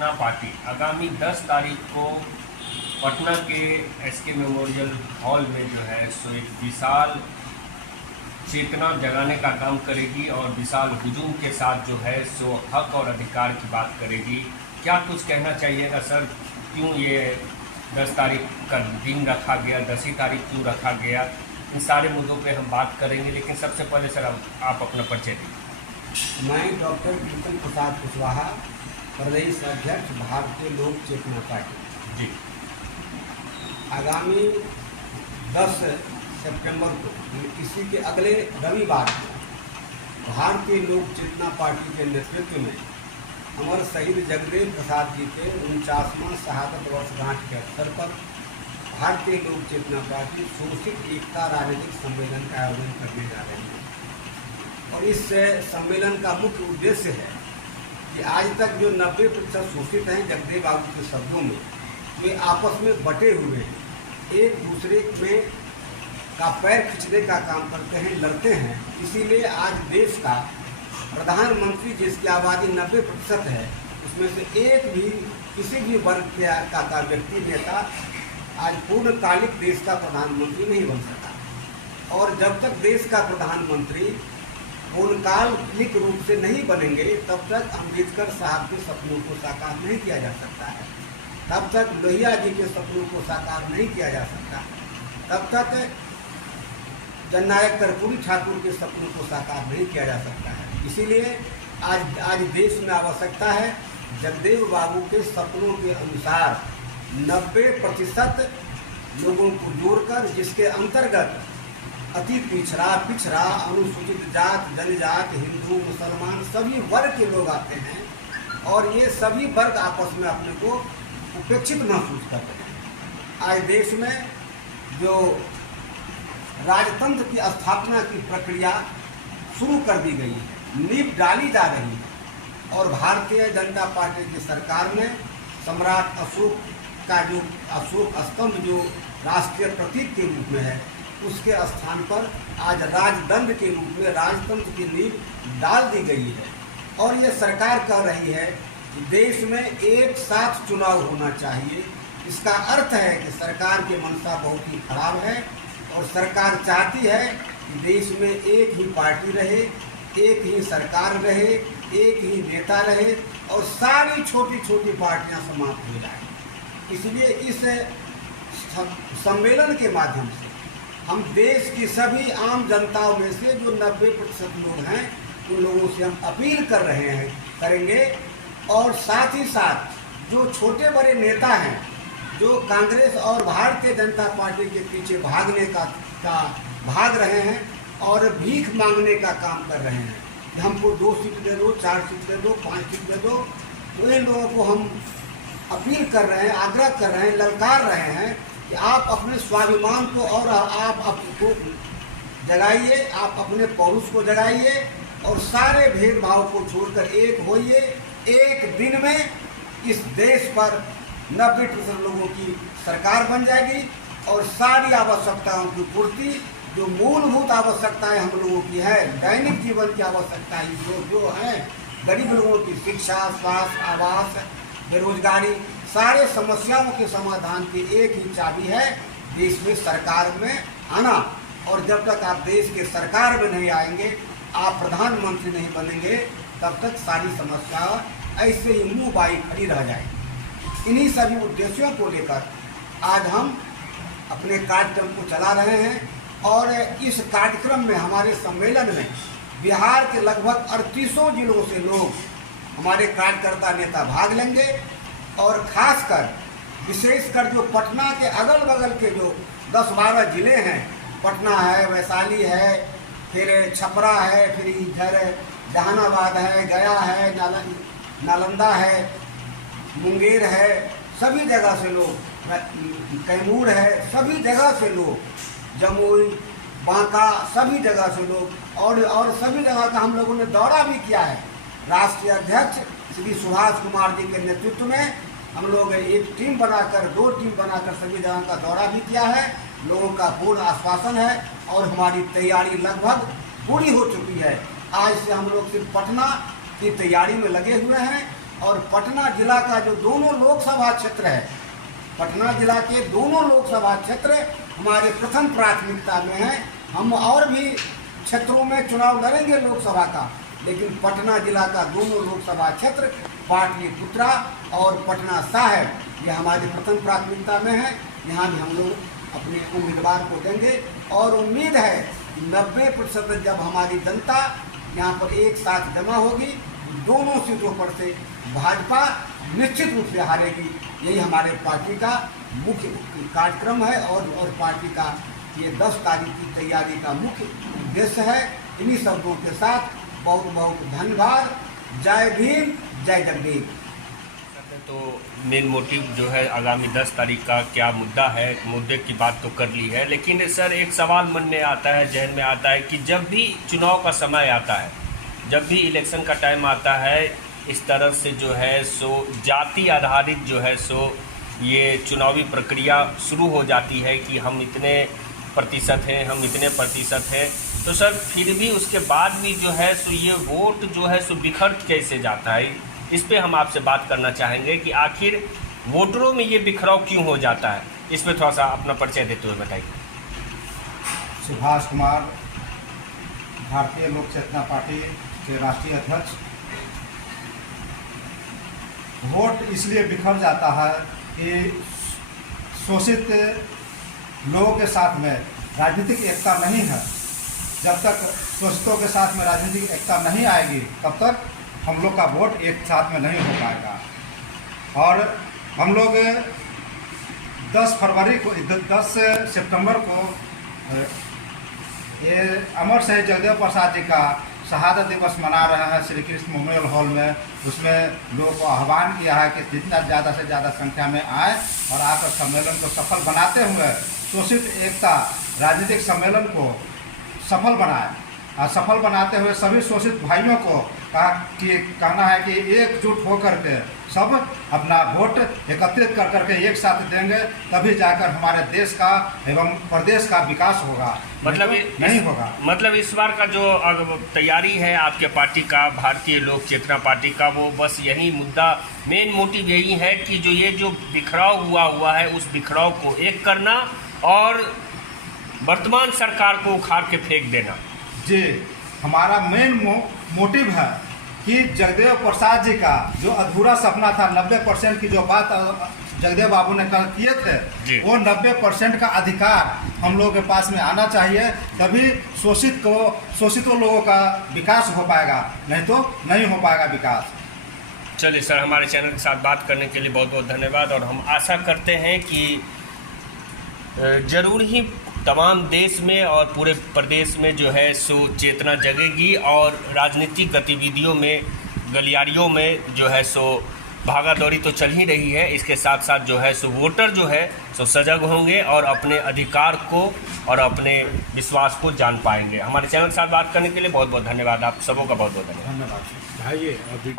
चेतना party आगामी 10 तारीख को पटना के एसके मेमोरियल हॉल में जो है सो एक विशाल चेतना जगाने का काम करेगी और विशाल हुजूम के साथ जो है सो हक और अधिकार की बात करेगी। क्या कुछ कहना चाहिएगा सर, क्यों ये 10 तारीख का दिन रखा गया, 10 तारीख क्यों रखा गया? इन सारे मुद्दों पे हम बात करेंगे, लेकिन सबसे पहले सर आप अपना परिचय दें। मैं डॉक्टर कीर्तन प्रसाद कुशवाहा, प्रदेश अध्यक्ष भारतीय लोक चेतना पार्टी जी। आगामी 10 सितंबर को इसी के अगले रविवार को भारतीय लोक चेतना पार्टी के नेतृत्व में अमर शहीद जगदेव प्रसाद जी के 49वां शहादत वर्षगांठ के अवसर पर भारतीय लोक चेतना पार्टी शोषित एकता राजनीतिक सम्मेलन का आयोजन करने जा रही है। और इस सम्मेलन का मुख्य उद्देश्य है कि आज तक जो 90% शोषित हैं, जगदेव बाबू के शब्दों में, वे आपस में बटे हुए हैं, एक दूसरे में का पैर खींचने का काम करते हैं, लड़ते हैं। इसीलिए आज देश का प्रधानमंत्री, जिसकी आबादी 90% है, उसमें से एक भी किसी भी वर्ग का व्यक्ति नेता आज पूर्णकालिक देश का प्रधानमंत्री नहीं बन सका। और जब तक देश का प्रधानमंत्री पूर्णकालिक रूप से नहीं बनेंगे, तब तक अम्बेडकर साहब के सपनों को साकार नहीं किया जा सकता है, तब तक लोहिया जी के सपनों को साकार नहीं किया जा सकता, तब तक जननायक कर्पूरी ठाकुर के सपनों को साकार नहीं किया जा सकता है। इसीलिए आज देश में आवश्यकता है जगदेव बाबू के सपनों के अनुसार 90% लोगों को जोड़कर, जिसके अंतर्गत अति पिछड़ा, अनुसूचित जात, जनजात, हिंदू, मुसलमान सभी वर्ग के लोग आते हैं और ये सभी वर्ग आपस में अपने को उपेक्षित महसूस करते हैं। आज देश में जो राजतंत्र की स्थापना की प्रक्रिया शुरू कर दी गई है, नींव डाली जा रही है और भारतीय जनता पार्टी की सरकार ने सम्राट अशोक का जो अशोक स्तंभ जो राष्ट्रीय प्रतीक के रूप में है, उसके स्थान पर आज राजदंड के रूप में राजतंत्र की नींव डाल दी गई है। और ये सरकार कह रही है कि देश में एक साथ चुनाव होना चाहिए। इसका अर्थ है कि सरकार की मंशा बहुत ही खराब है और सरकार चाहती है कि देश में एक ही पार्टी रहे, एक ही सरकार रहे, एक ही नेता रहे और सारी छोटी छोटी पार्टियां समाप्त हो जाएं। इसलिए इस सम्मेलन के माध्यम से हम देश की सभी आम जनताओं में से जो 90% लोग हैं, उन लोगों से हम अपील करेंगे और साथ ही साथ जो छोटे बड़े नेता हैं, जो कांग्रेस और भारतीय जनता पार्टी के पीछे भाग रहे हैं और भीख मांगने का काम कर रहे हैं कि हमको 2 सीट दे दो, 4 सीट दे दो, 5 सीट दे दो, तो इन लोगों को हम अपील कर रहे हैं, आग्रह कर रहे हैं, ललकार रहे हैं कि आप अपने स्वाभिमान को और आप अपने जगाइए, आप अपने पौरुष को जगाइए और सारे भेदभाव को छोड़कर एक होइए। एक दिन में इस देश पर 90% लोगों की सरकार बन जाएगी और सारी आवश्यकताओं की पूर्ति, जो मूलभूत आवश्यकताएं हम लोगों की है, दैनिक जीवन की आवश्यकताएं जो हैं, गरीब लोगों की शिक्षा, स्वास्थ्य, आवास, बेरोजगारी, सारे समस्याओं के समाधान की एक ही चाबी है देश में सरकार में आना। और जब तक आप देश के सरकार में नहीं आएंगे, आप प्रधानमंत्री नहीं बनेंगे, तब तक सारी समस्या ऐसे ही मुँह बाई खड़ी रह जाएगी। इन्हीं सभी उद्देश्यों को लेकर आज हम अपने कार्यक्रम को चला रहे हैं और इस कार्यक्रम में, हमारे सम्मेलन में बिहार के लगभग 38 जिलों से लोग, हमारे कार्यकर्ता नेता भाग लेंगे और खासकर विशेषकर जो पटना के अगल बगल के जो 10-12 जिले हैं, पटना है, वैशाली है, फिर छपरा है, फिर इधर जहानाबाद है, गया है, नालंदा है, मुंगेर है, सभी जगह से लोग, कैमूर है, सभी जगह से लोग, जमुई, बांका, सभी जगह से लोग और सभी जगह का हम लोगों ने दौरा भी किया है। राष्ट्रीय अध्यक्ष श्री सुभाष कुमार जी के नेतृत्व में हम लोग एक टीम बनाकर, 2 टीम बनाकर सभी जगह का दौरा भी किया है। लोगों का पूर्ण आश्वासन है और हमारी तैयारी लगभग पूरी हो चुकी है। आज से हम लोग सिर्फ पटना की तैयारी में लगे हुए हैं और पटना जिला का जो दोनों लोकसभा क्षेत्र है, पटना जिला के दोनों लोकसभा क्षेत्र हमारे प्रथम प्राथमिकता में हैं। हम और भी क्षेत्रों में चुनाव लड़ेंगे लोकसभा का, लेकिन पटना जिला का दोनों लोकसभा क्षेत्र पाटलिपुत्रा और पटना साहिब ये हमारी प्रथम प्राथमिकता में है। यहाँ भी हम लोग अपने उम्मीदवार को देंगे और उम्मीद है कि 90% जब हमारी जनता यहाँ पर एक साथ जमा होगी, दोनों सीटों पर से भाजपा निश्चित रूप से हारेगी। यही हमारे पार्टी का मुख्य कार्यक्रम है और पार्टी का ये 10 तारीख की तैयारी का मुख्य उद्देश्य है। इन्हीं शब्दों के साथ बहुत बहुत धन्यवाद। जय भीम, जय जगदीश। तो मेन मोटिव जो है आगामी 10 तारीख का क्या मुद्दा है, मुद्दे की बात तो कर ली है, लेकिन सर एक सवाल मन में आता है, जहन में आता है कि जब भी चुनाव का समय आता है, जब भी इलेक्शन का टाइम आता है, इस तरह से जो है सो जाति आधारित जो है सो ये चुनावी प्रक्रिया शुरू हो जाती है कि हम इतने प्रतिशत हैं, हम इतने प्रतिशत हैं। तो सर फिर भी उसके बाद भी जो है सो ये वोट जो है सो बिखर कैसे जाता है, इस पे हम आपसे बात करना चाहेंगे कि आखिर वोटरों में ये बिखराव क्यों हो जाता है। इस पे थोड़ा सा अपना परिचय देते हुए बताइए। सुभाष कुमार, भारतीय लोक चेतना पार्टी के राष्ट्रीय अध्यक्ष। वोट इसलिए बिखर जाता है कि शोषित लोगों के साथ में राजनीतिक एकता नहीं है। जब तक शोषितों के साथ में राजनीतिक एकता नहीं आएगी, तब तक हम लोग का वोट एक साथ में नहीं हो पाएगा। और हम लोग 10 सितंबर को ये अमर शहीद जगदेव प्रसाद जी का शहादत दिवस मना रहे हैं श्री कृष्ण मेमोरियल हॉल में। उसमें लोगों को आह्वान किया है कि जितना ज़्यादा से ज़्यादा संख्या में आए और आकर सम्मेलन को सफल बनाते हुए शोषित एकता राजनीतिक सम्मेलन को सफल बनाए। और सफल बनाते हुए सभी शोषित भाइयों को कहना है कि एकजुट होकर के सब अपना वोट एकत्रित कर करके एक साथ देंगे, तभी जाकर हमारे देश का एवं प्रदेश का विकास होगा। मतलब नहीं होगा। मतलब इस बार का जो तैयारी है आपके पार्टी का, भारतीय लोक चेतना पार्टी का, वो बस यही मुद्दा, मेन मोटिव यही है कि जो बिखराव हुआ है उस बिखराव को एक करना और वर्तमान सरकार को उखाड़ के फेंक देना। जी, हमारा मेन मोटिव है कि जगदेव प्रसाद जी का जो अधूरा सपना था, 90% की जो बात जगदेव बाबू ने कल किए थे, वो 90% का अधिकार हम लोगों के पास में आना चाहिए, तभी शोषितों लोगों का विकास हो पाएगा, नहीं तो नहीं हो पाएगा विकास। चलिए सर, हमारे चैनल के साथ बात करने के लिए बहुत बहुत धन्यवाद। और हम आशा करते हैं कि ज़रूर ही तमाम देश में और पूरे प्रदेश में जो है सो चेतना जगेगी और राजनीतिक गतिविधियों में, गलियारियों में जो है सो भागा दौड़ी तो चल ही रही है, इसके साथ साथ जो है सो वोटर जो है सो सजग होंगे और अपने अधिकार को और अपने विश्वास को जान पाएंगे। हमारे चैनल के साथ बात करने के लिए बहुत बहुत धन्यवाद। आप सबों का बहुत बहुत धन्यवाद।